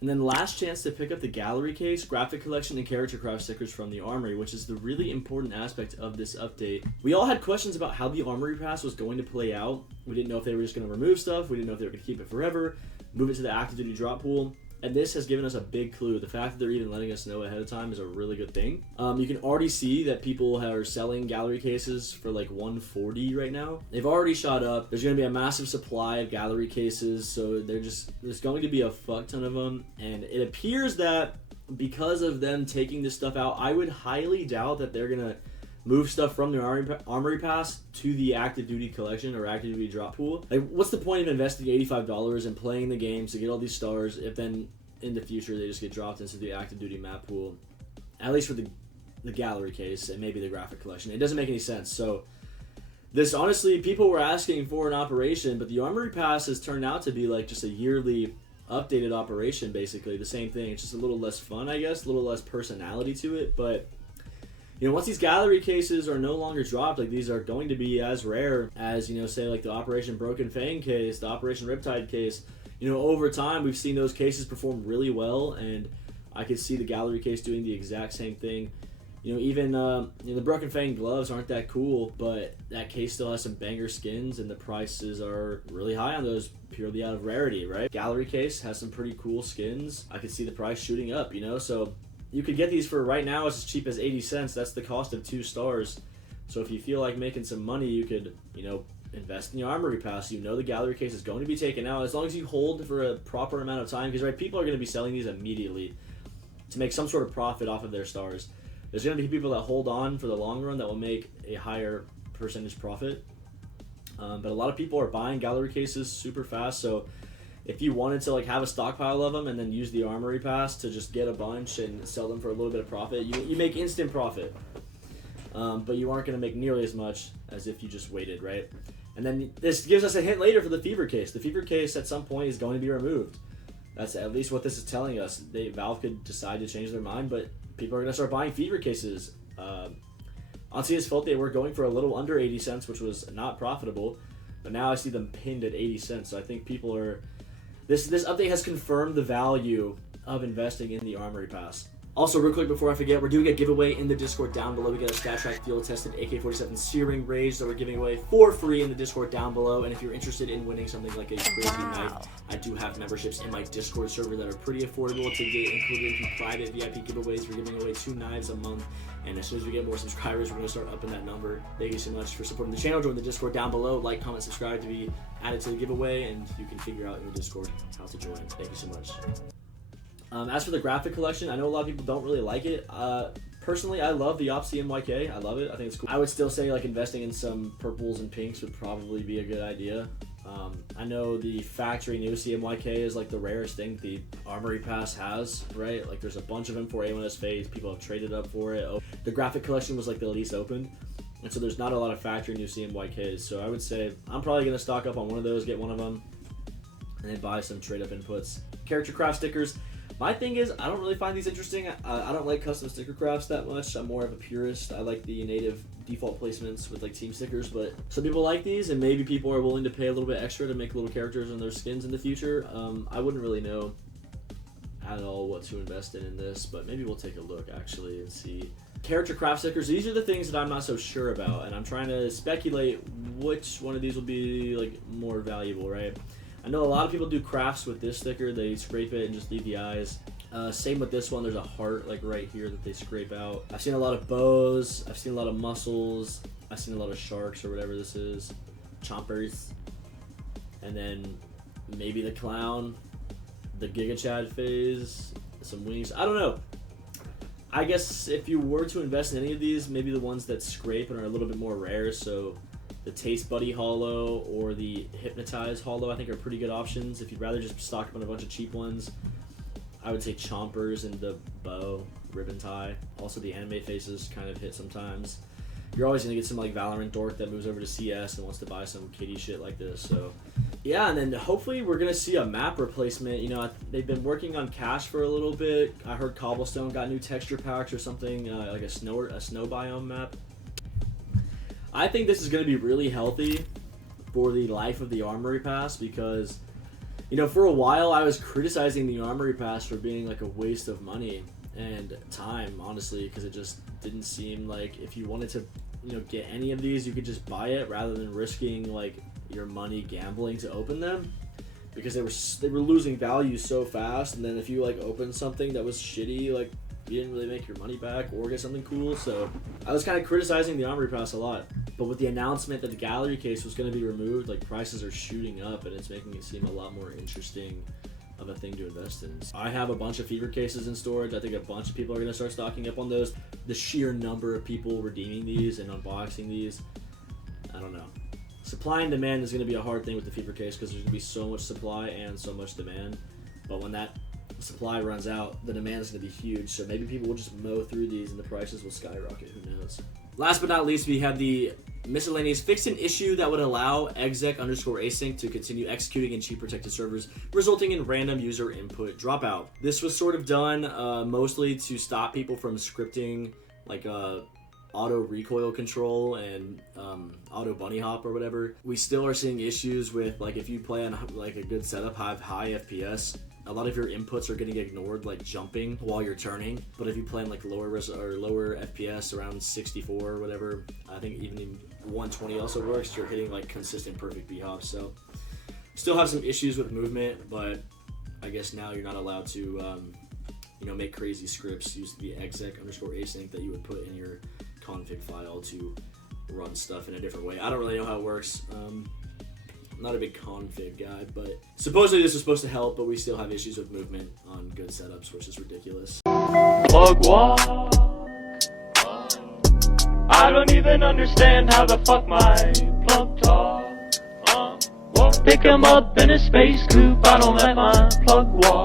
And then last chance to pick up the gallery case, graphic collection, and character craft stickers from the Armory, which is the really important aspect of this update. We all had questions about how the Armory Pass was going to play out. We didn't know if they were just going to remove stuff. We didn't know if they were going to keep it forever, move it to the active duty drop pool. And this has given us a big clue. The fact that they're even letting us know ahead of time is a really good thing. You can already see that people are selling gallery cases for like $140 right now. They've already shot up. There's going to be a massive supply of gallery cases, so there's going to be a fuck ton of them. And it appears that because of them taking this stuff out, I would highly doubt that they're going to move stuff from the Armory Pass to the active duty collection or active duty drop pool. Like, what's the point of investing $85 and playing the games to get all these stars if then in the future they just get dropped into the active duty map pool? At least for the gallery case and maybe the graphic collection. It doesn't make any sense. So this, honestly, people were asking for an operation, but the Armory Pass has turned out to be like just a yearly updated operation, basically the same thing. It's just a little less fun, I guess, a little less personality to it. But you know, once these gallery cases are no longer dropped, like these are going to be as rare as, you know, say like the Operation Broken Fang case, the Operation Riptide case. You know, over time we've seen those cases perform really well, and I could see the gallery case doing the exact same thing. You know, even you know, the Broken Fang gloves aren't that cool, but that case still has some banger skins, and the prices are really high on those purely out of rarity, right? Gallery case has some pretty cool skins. I could see the price shooting up, you know, so you could get these for right now as cheap as 80 cents. That's the cost of 2 stars. So if you feel like making some money, you could, you know, invest in your Armory Pass. You know the gallery case is going to be taken out as long as you hold for a proper amount of time, because right, people are going to be selling these immediately to make some sort of profit off of their stars. There's going to be people that hold on for the long run that will make a higher percentage profit. But a lot of people are buying gallery cases super fast, so if you wanted to like have a stockpile of them and then use the Armory Pass to just get a bunch and sell them for a little bit of profit, you make instant profit. But you aren't going to make nearly as much as if you just waited, right? And then this gives us a hint later for the Fever case. The Fever case at some point is going to be removed. That's at least what this is telling us. Valve could decide to change their mind, but people are going to start buying Fever cases. On CS2 they were going for a little under 80 cents, which was not profitable, but now I see them pinned at 80 cents. So I think people are... This update has confirmed the value of investing in the Armory Pass. Also, real quick before I forget, we're doing a giveaway in the Discord down below. We got a StatTrack field-tested AK-47 Searing Rage that we're giving away for free in the Discord down below. And if you're interested in winning something like a crazy knife, I do have memberships in my Discord server that are pretty affordable to get included into private VIP giveaways. We're giving away 2 knives a month. And as soon as we get more subscribers, we're going to start upping that number. Thank you so much for supporting the channel. Join the Discord down below. Like, comment, subscribe to be added to the giveaway. And you can figure out in the Discord how to join. Thank you so much. As for the graphic collection, I know a lot of people don't really like it. Personally, I love the OPSI MYK. I love it. I think it's cool. I would still say like investing in some purples and pinks would probably be a good idea. I know the factory new CMYK is like the rarest thing the Armory Pass has, right? Like there's a bunch of them for A1S Fades. People have traded up for it. The graphic collection was like the least opened, and so there's not a lot of factory new CMYKs. So I would say I'm probably going to stock up on one of those, get one of them, and then buy some trade up inputs. Character craft stickers. My thing is, I don't really find these interesting. I don't like custom sticker crafts that much. I'm more of a purist. I like the native default placements with like team stickers, but some people like these, and maybe people are willing to pay a little bit extra to make little characters and their skins in the future. I wouldn't really know at all what to invest in this, but maybe we'll take a look actually and see. Character craft stickers, these are the things that I'm not so sure about, and I'm trying to speculate which one of these will be like more valuable, right? I know a lot of people do crafts with this sticker. They scrape it and just leave the eyes. Same with this one. There's a heart like right here that they scrape out. I've seen a lot of bows. I've seen a lot of muscles. I've seen a lot of sharks or whatever this is. Chompers. And then maybe the clown. The Giga Chad phase. Some wings. I don't know. I guess if you were to invest in any of these, maybe the ones that scrape and are a little bit more rare. So the Taste Buddy Hollow or the Hypnotize Hollow I think are pretty good options. If you'd rather just stock up on a bunch of cheap ones, I would say Chompers and the Bow, Ribbon Tie. Also the anime faces kind of hit sometimes. You're always going to get some like Valorant dork that moves over to CS and wants to buy some kitty shit like this. So yeah, and then hopefully we're going to see a map replacement. You know, they've been working on Cache for a little bit. I heard Cobblestone got new texture packs or something, like a snow biome map. I think this is going to be really healthy for the life of the Armory Pass because, You know, for a while I was criticizing the Armory Pass for being like a waste of money and time, honestly, because it just didn't seem like if you wanted to, you know, get any of these, you could just buy it rather than risking like your money gambling to open them, because they were losing value so fast. And then if you like open something that was shitty, like you didn't really make your money back or get something cool. So I was kind of criticizing the Armory Pass a lot. But with the announcement that the gallery case was going to be removed, like prices are shooting up, and it's making it seem a lot more interesting of a thing to invest in. I have a bunch of fever cases in storage. I think a bunch of people are going to start stocking up on those. The sheer number of people redeeming these and unboxing these, I don't know. Supply and demand is going to be a hard thing with the fever case, because there's going to be so much supply and so much demand. But when that supply runs out, the demand is going to be huge. So maybe people will just mow through these and the prices will skyrocket. Who knows? Last but not least, we have the miscellaneous fixed an issue that would allow exec_async to continue executing in cheap protected servers, resulting in random user input dropout. This was sort of done mostly to stop people from scripting like auto recoil control and auto bunny hop or whatever. We still are seeing issues with, like, if you play on like a good setup, have high FPS, a lot of your inputs are getting ignored, like jumping while you're turning. But if you play in like lower FPS, around 64 or whatever, I think even in 120 also works, you're hitting like consistent perfect b-hops. So still have some issues with movement, but I guess now you're not allowed to you know, make crazy scripts. Used to be exec_async that you would put in your config file to run stuff in a different way. I don't really know how it works. I'm not a big config guy, but supposedly this is supposed to help, but we still have issues with movement on good setups, which is ridiculous. Plug walk. I don't even understand how the fuck my plug talk. Pick him up in a space coupe, I don't let my plug walk.